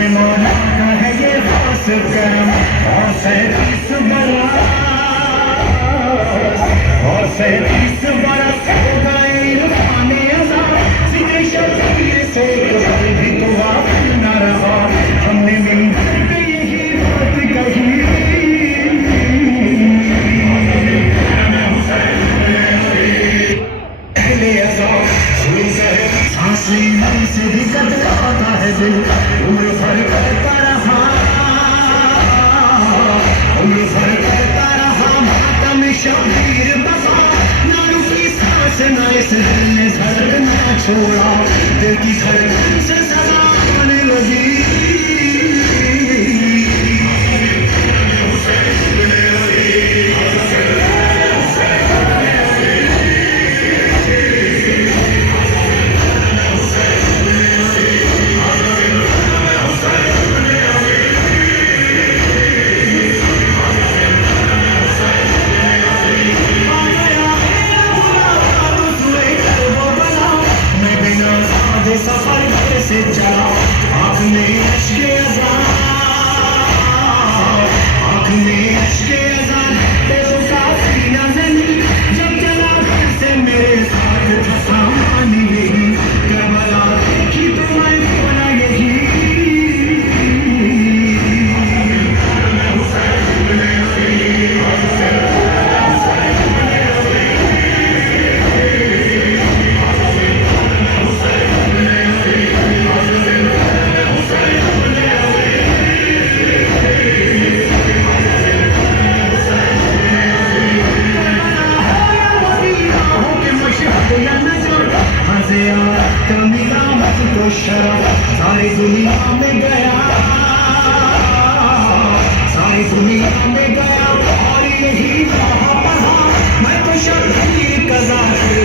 میں مولا کا ہے یہ خاص کرم اور 37 برس ہو گئے عرفان ازاں ذکر شبیر سے کوئی بھی تو واقف نہ رہا ہم نے مل کے یہی بات کہی سانسیں سے بھی کتراتا ہے دل عمر بھر کرتا رہا ماتم شبیر بسا نہ رکی سانس نہ اس دل نے دھڑک نہ چھوڑا دل کی دھڑکن سے سزا آنے لگی سفر سے چلا آنکھ میں اشک اذان بے وفاقی نہ زنی جب چلا پھر سے میرے ساتھ تھا سامان یہی کربلا دیکھی تو میں بولا یہی ساری دنیا میں گیا اور یہی کہا پڑھا میں تو شبیر کا ذاکر